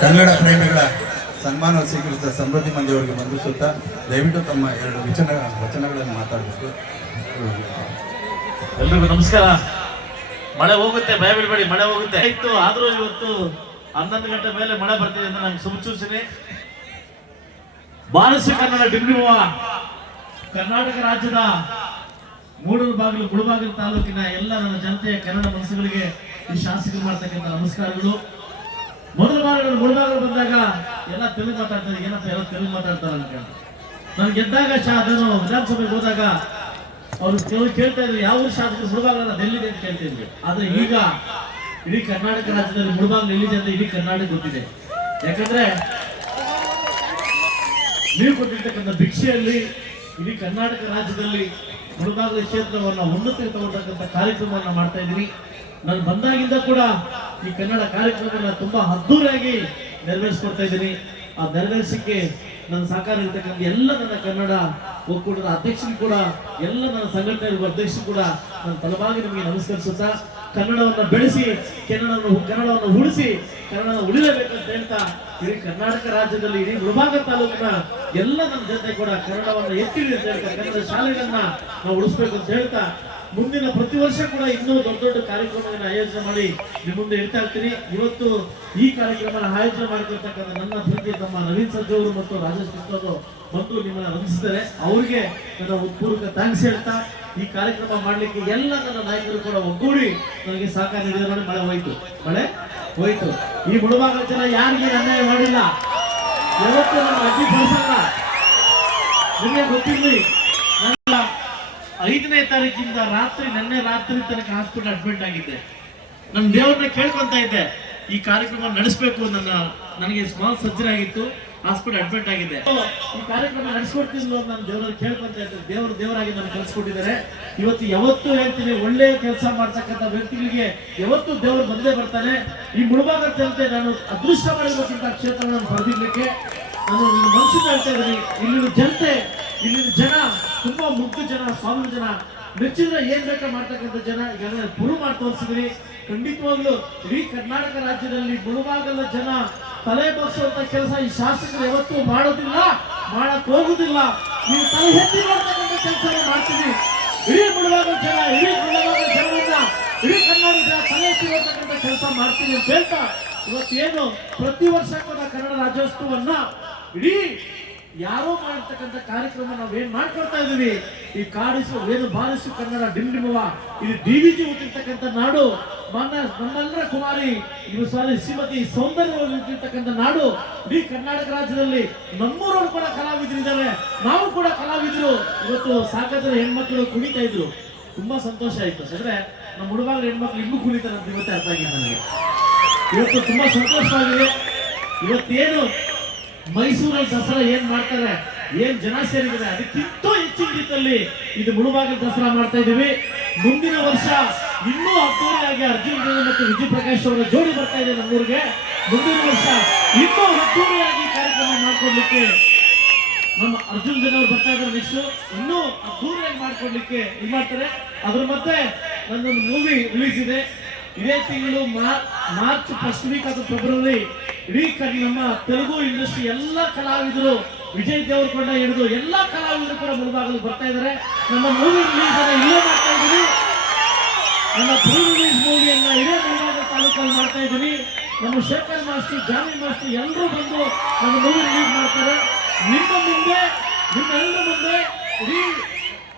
ಕನ್ನಡ ಪ್ರೇಮಿಗಳ ಸನ್ಮಾನ ಸ್ವೀಕರಿಸಿದ ಸಮೃದ್ಧಿ ಮಂಜು ಅವರಿಗೆ ವಂದಿಸುತ್ತಾ ದಯವಿಟ್ಟು ತಮ್ಮ 2 ವಚನಗಳನ್ನು ಮಾತಾಡಬೇಕು. ಎಲ್ರಿಗೂ ನಮಸ್ಕಾರ. ಮಳೆ ಹೋಗುತ್ತೆ, ಭಯ ಬೀಳ್ಬೇಡಿ, ಮಳೆ ಹೋಗುತ್ತೆ ಆಯ್ತು. ಆದ್ರೂ ಇವತ್ತು 11 ಗಂಟೆ ಮೇಲೆ ಮಳೆ ಬರ್ತಿದೆ ಅಂತ ನಮ್ಗೆ ಶುಭಸೂಚನೆ. ಬಾಲಶ್ರೀ ಕನ್ನಡ ಡಿಂಡಿಮವ್ವ ಕರ್ನಾಟಕ ರಾಜ್ಯದ ಮೂಡಲಬಾಗಿಲು ಮುಳಬಾಗಿಲು ತಾಲೂಕಿನ ಎಲ್ಲ ನನ್ನ ಜನತೆಯ ಕನ್ನಡ ಮನಸ್ಸುಗಳಿಗೆ ಈ ಶಾಸಕರು ಮಾಡ್ತಕ್ಕಂಥ ನಮಸ್ಕಾರಗಳು. ಮೊದಲ ಬಾರಿ ನಾನು ಮುಳಬಾಗಿಲು ಬಂದಾಗ ಎಲ್ಲ ತೆಲುಗು ಮಾತಾಡ್ತಾರೆ, ಏನಪ್ಪ ಎಲ್ಲ ತೆಲುಗು ಮಾತಾಡ್ತಾರೆ ಅಂತ. ನಾನು ಗೆದ್ದಾಗ ಅದನ್ನು ವಿಧಾನಸಭೆಗೆ ಹೋದಾಗ ಅವರು ಕೇಳ್ತಾ ಇದ್ರು ಯಾವ ಊರು ಶಾಸಕರು ಮುಳಬಾಗಿಲು ಎಲ್ಲಿದೆ ಅಂತ ಕೇಳ್ತಿದ್ರು. ಆದ್ರೆ ಈಗ ಇಡೀ ಕರ್ನಾಟಕ ರಾಜ್ಯದಲ್ಲಿ ಮುಳಬಾಗಿಲು ಎಲ್ಲಿದೆ ಅಂತ ಇಡೀ ಕರ್ನಾಟಕ ಗೊತ್ತಿದೆ. ಯಾಕಂದ್ರೆ ನೀವು ಕೊಟ್ಟಿರ್ತಕ್ಕಂಥ ಭಿಕ್ಷೆಯಲ್ಲಿ ಇಡೀ ಕರ್ನಾಟಕ ರಾಜ್ಯದಲ್ಲಿ ಮುಳಬಾಗಿಲು ಕ್ಷೇತ್ರವನ್ನ ಉನ್ನತಿಗೆ ತಗೊಳ್ತಕ್ಕಂಥ ಕಾರ್ಯಕ್ರಮವನ್ನ ಮಾಡ್ತಾ ಇದ್ದೀನಿ. ನಾನು ಬಂದಾಗಿಂದ ಕೂಡ ಈ ಕನ್ನಡ ಕಾರ್ಯಕ್ರಮವನ್ನ ತುಂಬಾ ಅದ್ದೂರಿಯಾಗಿ ನೆರವೇರಿಸ್ಕೊಡ್ತಾ ಇದ್ದೀನಿ. ಆ ನೆರವೇರಿಸಕ್ಕೆ ನನ್ನ ಸಹಕಾರ ಇರ್ತಕ್ಕಂಥ ಎಲ್ಲ ನನ್ನ ಕನ್ನಡ ಒಕ್ಕೂಟದ ಅಧ್ಯಕ್ಷರು ಕೂಡ, ಎಲ್ಲ ನನ್ನ ಸಂಘಟನೆ ಅಧ್ಯಕ್ಷರು ಕೂಡ ನನ್ನ ತಲವಾಗಿ ನಿಮಗೆ ನಮಸ್ಕರಿಸುತ್ತಾ, ಕನ್ನಡವನ್ನು ಬೆಳೆಸಿ ಕನ್ನಡವನ್ನು ಉಳಿಸಿ ಕನ್ನಡವನ್ನು ಉಳಿಲೇಬೇಕಂತ ಹೇಳ್ತಾ ಇಡೀ ಕರ್ನಾಟಕ ರಾಜ್ಯದಲ್ಲಿ ಇಡೀ ಮುಳಬಾಗಿಲು ತಾಲೂಕಿನ ಎಲ್ಲ ನನ್ನ ಜನತೆ ಕೂಡ ಕನ್ನಡವನ್ನು ಎತ್ತಿಡಿ ಅಂತ ಹೇಳ್ತಾ, ಕನ್ನಡ ಶಾಲೆಗಳನ್ನ ನಾವು ಉಳಿಸ್ಬೇಕು ಅಂತ ಹೇಳ್ತಾ, ಮುಂದಿನ ಪ್ರತಿ ವರ್ಷ ಕೂಡ ಇನ್ನೂ ದೊಡ್ಡ ದೊಡ್ಡ ಕಾರ್ಯಕ್ರಮವನ್ನು ಆಯೋಜನೆ ಮಾಡಿ ನಿಮ್ಮ ಮುಂದೆ ಇಡ್ತಾ ಇರ್ತೀನಿ. ಇವತ್ತು ಈ ಕಾರ್ಯಕ್ರಮನ ಆಯೋಜನೆ ಮಾಡಿರ್ತಕ್ಕಂಥ ನನ್ನ ಪ್ರೀತಿ ತಮ್ಮ ನವೀನ್ ಸಜ್ಜು ಅವರು ಮತ್ತು ರಾಜೇಶ್ ಕೃಷ್ಣವರು ಬಂದು ನಿಮ್ಮನ್ನ ವಂದಿಸಿದ್ದಾರೆ. ಅವರಿಗೆ ನನ್ನ ಉತ್ಪೂರ್ವಕ ಥ್ಯಾಂಕ್ಸ್ ಹೇಳ್ತಾ, ಈ ಕಾರ್ಯಕ್ರಮ ಮಾಡ್ಲಿಕ್ಕೆ ಎಲ್ಲ ನನ್ನ ನಾಯಕರು ಕೂಡ ಒಗ್ಗೂಡಿ ನನಗೆ ಸಹಕಾರ ನೀಡಿದ. ಮಳೆ ಹೋಯ್ತು. ಈ ಮುಳಬಾಗಿಲು ಜನ ಯಾರಿಗೆ ಅನ್ಯಾಯ ಮಾಡಿಲ್ಲ, ಯಾವತ್ತೂ ನಮ್ಮ ಅಡ್ಡಿ ಬಳಸಲ್ಲ. ನಿಮಗೆ ಗೊತ್ತಿರ್ಲಿ, 5ನೇ ತಾರೀಕಿಂದ ನಿನ್ನೆ ರಾತ್ರಿ ತನಕ ಹಾಸ್ಪಿಟಲ್ ಅಡ್ಮಿಟ್ ಆಗಿದ್ದೆ. ನನ್ನ ದೇವ್ರನ್ನ ಕೇಳ್ಕೊಂತ ಇದ್ದೆ, ಈ ಕಾರ್ಯಕ್ರಮ ನಡೆಸಬೇಕು. ನನಗೆ ಸ್ಮಾಲ್ ಸರ್ಜರಿ ಆಗಿತ್ತು, ಹಾಸ್ಪಿಟಲ್ ಅಡ್ಮಿಟ್ ಆಗಿದ್ದೆ. ಈ ಕಾರ್ಯಕ್ರಮ ನಡೆಸ್ಕೊಡ್ತಿದ್ಲು ಅಂತ ನಾನು ದೇವರಲ್ಲಿ ಕೇಳ್ಕೊಂತ ಇದ್ದೆ. ದೇವರಾಗಿ ನಾನು ಕಲ್ಸ್ಕೊಟ್ಟಿದ್ದಾರೆ. ಯಾವತ್ತೂ ಹೇಳ್ತೀನಿ, ಒಳ್ಳೆ ಕೆಲಸ ಮಾಡ್ತಕ್ಕಂಥ ವ್ಯಕ್ತಿಗಳಿಗೆ ಯಾವತ್ತೂ ದೇವರು ಬಂದೇ ಬರ್ತಾನೆ. ಈ ಮುಳಬಾಗಿಲು ಜನತೆ ನಾನು ಅದೃಷ್ಟ ಮಾಡಿರ್ಬೇಕಂತ ಕ್ಷೇತ್ರವನ್ನು ಪಡೆದಿರ್ಲಿಕ್ಕೆ ನಾನು ನಿಮ್ಮ ಮನಸ್ಸಿಂದ ಹೇಳ್ತಾ ಇದ್ದೀನಿ. ಇಲ್ಲಿನ ಜನ ತುಂಬಾ ಮುಗ್ಧ ಜನ, ಸ್ವಾಮಿ ಜನ, ಮೆಚ್ಚಿದ್ರೆ ಏನ್ ಬೇಕಾ ಮಾಡ್ತಕ್ಕಂಥ ಜನ. ಈಗಾಗಲೇ ಪ್ರೂವ್ ಮಾಡಿ ತೋರಿಸಿದ್ರಿ. ಖಂಡಿತವಾಗ್ಲೂ ಇಡೀ ಕರ್ನಾಟಕ ರಾಜ್ಯದಲ್ಲಿ ಮುಳಬಾಗಿಲ ಜನ ತಲೆ ಬಗ್ಸುವಂತ ಕೆಲಸ ಈ ಶಾಸಕರು ಯಾವತ್ತೂ ಮಾಡೋದಿಲ್ಲ, ಮಾಡಕ್ ಹೋಗುದಿಲ್ಲ. ನೀವು ತಲೆ ಎತ್ತಿ ಮಾಡ್ತಕ್ಕಂಥ ಕೆಲಸ ಮಾಡ್ತೀವಿ. ಇಡೀ ಮುಳಬಾಗಿಲ ಜನ, ಇಡೀ ಜನವನ್ನ, ಇಡೀ ಕರ್ನಾಟಕ ಜನ ತಲೆ ಎತ್ತಿ ಮಾಡ್ತಕ್ಕಂಥ ಕೆಲಸ ಮಾಡ್ತೀವಿ ಅಂತ ಹೇಳ್ತಾ, ಇವತ್ತೇನು ಪ್ರತಿ ವರ್ಷ ಕೂಡ ಕನ್ನಡ ರಾಜ್ಯೋತ್ಸವವನ್ನ ಇಡೀ ಯಾರೋ ಮಾಡಿರ್ತಕ್ಕಂಥ ಕಾರ್ಯಕ್ರಮ ನಾವೇನ್ ಮಾಡ್ಕೊಳ್ತಾ ಇದೀವಿ. ಈ ವೇದ ಬಾರಿಸು ಕನ್ನಡ ಡಿಂಡಿಮವ್ವ, ಇದು DVG ಹುಟ್ಟಿರ್ತಕ್ಕಂಥ ನಾಡು. ನಮ್ಮೆಲ್ಲರ ಕುಮಾರಿ ಶ್ರೀಮತಿ ಸೌಂದರ್ಯವಾಗಿ ಹುಟ್ಟಿರ್ತಕ್ಕಂಥ ನಾಡು. ಇಡೀ ಕರ್ನಾಟಕ ರಾಜ್ಯದಲ್ಲಿ ನಮ್ಮೂರವರು ಕೂಡ ಕಲಾವಿದರಿದ್ದಾರೆ, ನಾವು ಕೂಡ ಕಲಾವಿದರು. ಇವತ್ತು ಸಾಕಷ್ಟು ಹೆಣ್ಮಕ್ಳು ಕುಣಿತಾ ಇದ್ರು, ತುಂಬಾ ಸಂತೋಷ ಆಯ್ತು. ಅಂದ್ರೆ ನಮ್ಮ ಮುಳಬಾಗಿಲು ಹೆಣ್ಮಕ್ಳು ಇನ್ನೂ ಕುಣಿತಾರೆ ಅಂತ ಇವತ್ತೇ ಅರ್ಥ ಆಗಿದೆ ನನಗೆ. ಇವತ್ತು ತುಂಬಾ ಸಂತೋಷವಾಗಿದೆ. ಇವತ್ತೇನು ಮೈಸೂರಲ್ಲಿ ದಸರಾ ಏನ್ ಮಾಡ್ತಾರೆ, ಏನ್ ಜನ ಸೇರಿದ್ದಾರೆ, ಅದಕ್ಕಿಂತ ಹೆಚ್ಚಿನ ರೀತಿಯಲ್ಲಿ ಇದು ಮುಳಬಾಗಿಲು ದಸರಾ ಮಾಡ್ತಾ ಇದೀವಿ. ಮುಂದಿನ ವರ್ಷ ಇನ್ನೂ ಅದ್ದೂರಿಯಾಗಿ ಅರ್ಜುನ್ ಮತ್ತು ವಿಜಯ್ ಪ್ರಕಾಶ್ ಅವರ ಜೋಡಿ ಬರ್ತಾ ಇದೆ ನಮ್ಮೂರಿಗೆ. ಮುಂದಿನ ವರ್ಷ ಇನ್ನೂ ಅದ್ದೂರಿಯಾಗಿ ಕಾರ್ಯಕ್ರಮ ಮಾಡ್ಕೊಡ್ಲಿಕ್ಕೆ ನಮ್ಮ ಅರ್ಜುನ್ ಜನ ಅವರು ಬರ್ತಾ ಇದ್ದಾರೆ. ನೆಕ್ಸ್ಟ್ ಇನ್ನೂ ಅದ್ದೂರಿಯಾಗಿ ಮಾಡ್ಕೊಡ್ಲಿಕ್ಕೆ ಇದು ಮಾಡ್ತಾರೆ. ಅದ್ರ ಮತ್ತೆ ನನ್ನೊಂದು ಮೂವಿ ರಿಲೀಸ್ ಇದೆ ಇದೇ ತಿಂಗಳು ಮಾರ್ಚ್ ಫಸ್ಟ್ ವೀಕ್ ಅಥವಾ ಫೆಬ್ರವರಿ. ಇಡೀ ನಮ್ಮ ತೆಲುಗು ಇಂಡಸ್ಟ್ರಿ ಎಲ್ಲ ಕಲಾವಿದರು, ವಿಜಯ್ ದೇವರಕೊಂಡ ಹಿಡಿದು ಎಲ್ಲ ಕಲಾವಿದರು ಕೂಡ ಮುಳಬಾಗಿಲು ಬರ್ತಾ ಇದ್ದಾರೆ. ನಮ್ಮ ಮೂವಿ ರಿಲೀಸ್ ಅನ್ನ ಇಲ್ಲೇ ಮಾಡ್ತಾ ಇದ್ದೀವಿ. ನಮ್ಮ ಪ್ರೀ ರಿಲೀಸ್ ಮೂವಿಯನ್ನ ಇದೇ ಮುಳಬಾಗಿಲು ತಾಲೂಕಲ್ಲಿ ಮಾಡ್ತಾ ಇದ್ದೀವಿ. ನಮ್ಮ ಶೇಖರ್ ಮಾಸ್ಟರ್, ಜಾನಿ ಮಾಸ್ಟರ್ ಎಲ್ಲರೂ ಬಂದು ನಮ್ಮ ಮೂವಿ ರಿಲೀಸ್ ಮಾಡ್ತಾರೆ. ನಿಮ್ಮೆಲ್ಲರ ಮುಂದೆ ಇಡೀ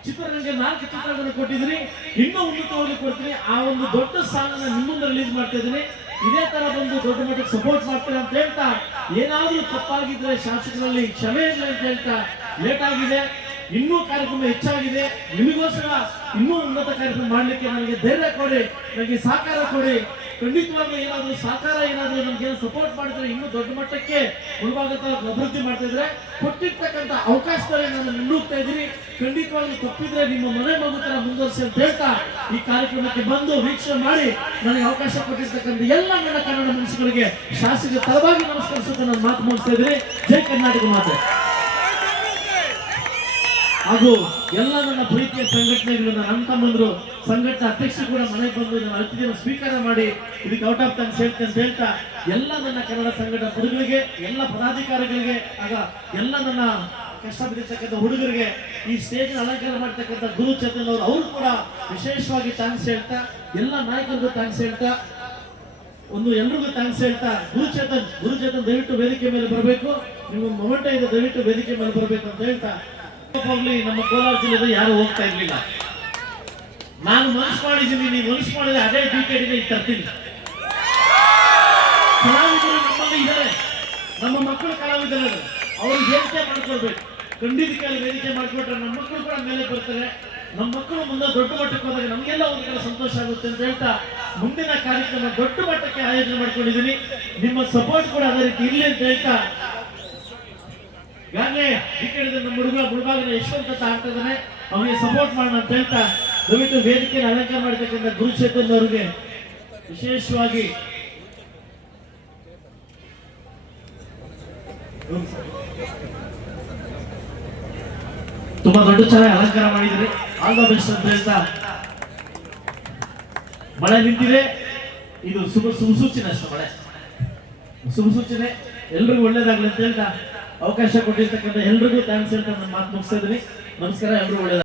ಚಿತ್ರರಂಗ 4 ಚಿತ್ರಗಳನ್ನು ಕೊಟ್ಟಿದ್ದೀನಿ, ಇನ್ನೂ ಉನ್ನತವಾಗಿ ಕೊಡ್ತೀನಿ. ಆ ಒಂದು ದೊಡ್ಡ ಸಾಂಗ್ ನಿಮ್ಮ ಮುಂದೆ ರಿಲೀಸ್ ಮಾಡ್ತಾ ಇದ್ದೀನಿ. ಇದೇ ತರ ಬಂದು ದೊಡ್ಡ ಮಟ್ಟಕ್ಕೆ ಸಪೋರ್ಟ್ ಮಾಡ್ತಾರೆ ಅಂತ ಹೇಳ್ತಾ, ಏನಾದ್ರೂ ತಪ್ಪಾಗಿದ್ರೆ ಶಾಸಕರಲ್ಲಿ ಕ್ಷಮೆ ಇಲ್ಲ ಅಂತ ಹೇಳ್ತಾ, ಲೇಟ್ ಆಗಿದೆ, ಇನ್ನೂ ಕಾರ್ಯಕ್ರಮ ಹೆಚ್ಚಾಗಿದೆ. ನಿಮಗೋಸ್ಕರ ಇನ್ನೂ ಉನ್ನತ ಕಾರ್ಯಕ್ರಮ ಮಾಡ್ಲಿಕ್ಕೆ ನನಗೆ ಧೈರ್ಯ ಕೊಡಿ, ನನಗೆ ಸಹಕಾರ ಕೊಡಿ. ಖಂಡಿತವಾಗ್ಲೂ ಏನಾದ್ರು ಸಹಕಾರ ಏನಾದ್ರು ನಮ್ಗೆ ಸಪೋರ್ಟ್ ಮಾಡಿದ್ರೆ ಇನ್ನೂ ದೊಡ್ಡ ಮಟ್ಟಕ್ಕೆ ಮುಳುಭಾಗ ತಾಲೂಕು ಅಭಿವೃದ್ಧಿ ಮಾಡ್ತಾ ಇದ್ರೆ ಕೊಟ್ಟಿರ್ತಕ್ಕಂಥ ಅವಕಾಶದಲ್ಲಿ ನಾನು ಮುನ್ನುಗ್ತಾ ಇದ್ದೀನಿ. ಖಂಡಿತವಾಗ್ಲೂ ತಪ್ಪಿದ್ರೆ ನಿಮ್ಮ ಮನೆ ಮಗು ತರ ಮುಂದುವರಿಸಿ ಅಂತ ಹೇಳ್ತಾ ಈ ಕಾರ್ಯಕ್ರಮಕ್ಕೆ ಬಂದು ವೀಕ್ಷಣೆ ಮಾಡಿ ನನಗೆ ಅವಕಾಶ ಕೊಟ್ಟಿರ್ತಕ್ಕಂಥ ಎಲ್ಲ ನನ್ನ ಕನ್ನಡ ಮನಸ್ಸುಗಳಿಗೆ ಶಾಸಕ ತಲವಾಗಿ ನಮಸ್ಕರಿಸುತ್ತಾ ನಾನು ಮಾತು ಮುಗಿಸ್ತಾ ಇದ್ದೀನಿ. ಜೈ ಕರ್ನಾಟಕ ಮಾತೆ. ಹಾಗೂ ಎಲ್ಲ ನನ್ನ ಪ್ರೀತಿಯ ಸಂಘಟನೆಗಳು, ನನ್ನ ಅಣ್ಣ ತಮ್ಮಂದ್ರು ಸಂಘಟನಾ ಅಧ್ಯಕ್ಷರು ಕೂಡ ಮನೆಗೆ ಬಂದು ನನ್ನ ಅತಿಥಿನ ಸ್ವೀಕಾರ ಮಾಡಿ ಇದಕ್ಕೆ ಔಟ್ ಆಫ್ ಥ್ಯಾಂಕ್ಸ್ ಹೇಳ್ತೇನೆ ಅಂತ ಹೇಳ್ತಾ ಎಲ್ಲ ನನ್ನ ಕನ್ನಡ ಸಂಘಟನಾ ಪದಗಳಿಗೆ, ಎಲ್ಲ ಪದಾಧಿಕಾರಿಗಳಿಗೆ, ಆಗ ಎಲ್ಲ ನನ್ನ ಕಷ್ಟ ಬಿದ್ದಿರ್ತಕ್ಕಂಥ ಹುಡುಗರಿಗೆ, ಈ ಸ್ಟೇಜ್ ಅಲಂಕಾರ ಮಾಡ್ತಕ್ಕಂಥ ಗುರು ಚೇತನ್ ಅವರು ಕೂಡ ವಿಶೇಷವಾಗಿ ಥ್ಯಾಂಕ್ಸ್ ಹೇಳ್ತಾ, ಎಲ್ಲ ನಾಯಕರಿಗೂ ಥ್ಯಾಂಕ್ಸ್ ಹೇಳ್ತಾ, ಎಲ್ರಿಗೂ ಥ್ಯಾಂಕ್ಸ್ ಹೇಳ್ತಾ, ಗುರುಚೇತನ್ ದಯವಿಟ್ಟು ವೇದಿಕೆ ಮೇಲೆ ಬರಬೇಕು, ನಿಮ್ಮ ಮೊಮೆಂಟ ಇದೆ, ದಯವಿಟ್ಟು ವೇದಿಕೆ ಮೇಲೆ ಬರಬೇಕು ಅಂತ ಹೇಳ್ತಾ ಹೋಗ್ಲಿ. ನಮ್ಮ ಕೋಲಾರ ಜಿಲ್ಲೆದ ಯಾರು ಹೋಗ್ತಾ ಇರ್ಲಿಲ್ಲ. ನಾನು ಮನಸ್ಸು ಮಾಡಿದ್ದೀನಿ, ನೀವು ಮನಸ್ಸು ಮಾಡಿದ್ರೆ ಅದೇ ಡಿಕೆಟಿಗೆ ತರ್ತೀನಿ. ಕಲಾವಿದರು ನಮ್ಮಲ್ಲಿ ಇದ್ದಾರೆ, ನಮ್ಮ ಮಕ್ಕಳು ಕಲಾವಿದರು, ಅವ್ರಿಗೆ ವೇದಿಕೆ ಮಾಡ್ಕೊಳ್ಬೇಕು. ಖಂಡಿತ ವೇದಿಕೆ ಮಾಡ್ಕೊಟ್ರೆ ನಮ್ಮ ಮಕ್ಕಳು ಕೂಡ ಮೇಲೆ ಬರ್ತಾರೆ. ನಮ್ಮ ಮಕ್ಕಳು ಮುಂದೆ ದೊಡ್ಡ ಮಟ್ಟಕ್ಕೆ ಹೋದಾಗ ನಮಗೆಲ್ಲ ಒಂದು ಕಡೆ ಸಂತೋಷ ಆಗುತ್ತೆ ಅಂತ ಹೇಳ್ತಾ ಮುಂದಿನ ಕಾರ್ಯಕ್ರಮ ದೊಡ್ಡ ಮಟ್ಟಕ್ಕೆ ಆಯೋಜನೆ ಮಾಡ್ಕೊಂಡಿದ್ದೀನಿ. ನಿಮ್ಮ ಸಪೋರ್ಟ್ ಕೂಡ ಅದೇ ರೀತಿ ಇರ್ಲಿ ಅಂತ ಹೇಳ್ತಾ, ಈಗಾಗಲೇ ಈ ಕಡೆ ನಮ್ಮ ಹುಡುಗ ಮುಳುಬಾಗಿನ ಯಶವಂತ ಅಂತ ಆಗ್ತಾ ಇದ್ದಾನೆ, ಅವನಿಗೆ ಸಪೋರ್ಟ್ ಮಾಡೋಣ ಅಂತ ಹೇಳ್ತಾ ದಯವಿಟ್ಟು ವೇದಿಕೆಯನ್ನು ಅಲಂಕಾರ ಮಾಡತಕ್ಕಂಥ ಗುರುಚೇತನ್ ಅವರಿಗೆ ವಿಶೇಷವಾಗಿ ತುಂಬಾ ದೊಡ್ಡ ಚೆನ್ನಾಗಿ ಅಲಂಕಾರ ಮಾಡಿದ್ರಿ. ಆಲ್ ದ ಬೆಸ್ಟ್ ಅಂತ ಹೇಳ್ತಾ, ಮಳೆ ನಿಂತಿದೆ, ಇದು ಶುಭ ಸೂಚನೆ ಅಷ್ಟೇ. ಮಳೆ ಶುಭ ಸೂಚನೆ, ಎಲ್ರಿಗೂ ಒಳ್ಳೇದಾಗ್ಲಿ ಅಂತ ಹೇಳ್ತಾ ಅವಕಾಶ ಕೊಟ್ಟಿರ್ತಕ್ಕಂಥ ಎಲ್ರಿಗೂ ಥ್ಯಾಂಕ್ಸ್ ಹೇಳ್ತಾ ನಾನು ಮಾತು ಮುಗಿಸ್ತಾ ಇದ್ದೀನಿ. ನಮಸ್ಕಾರ, ಎಲ್ರಿಗೂ ಒಳ್ಳೇದಾಗ್ಲಿ.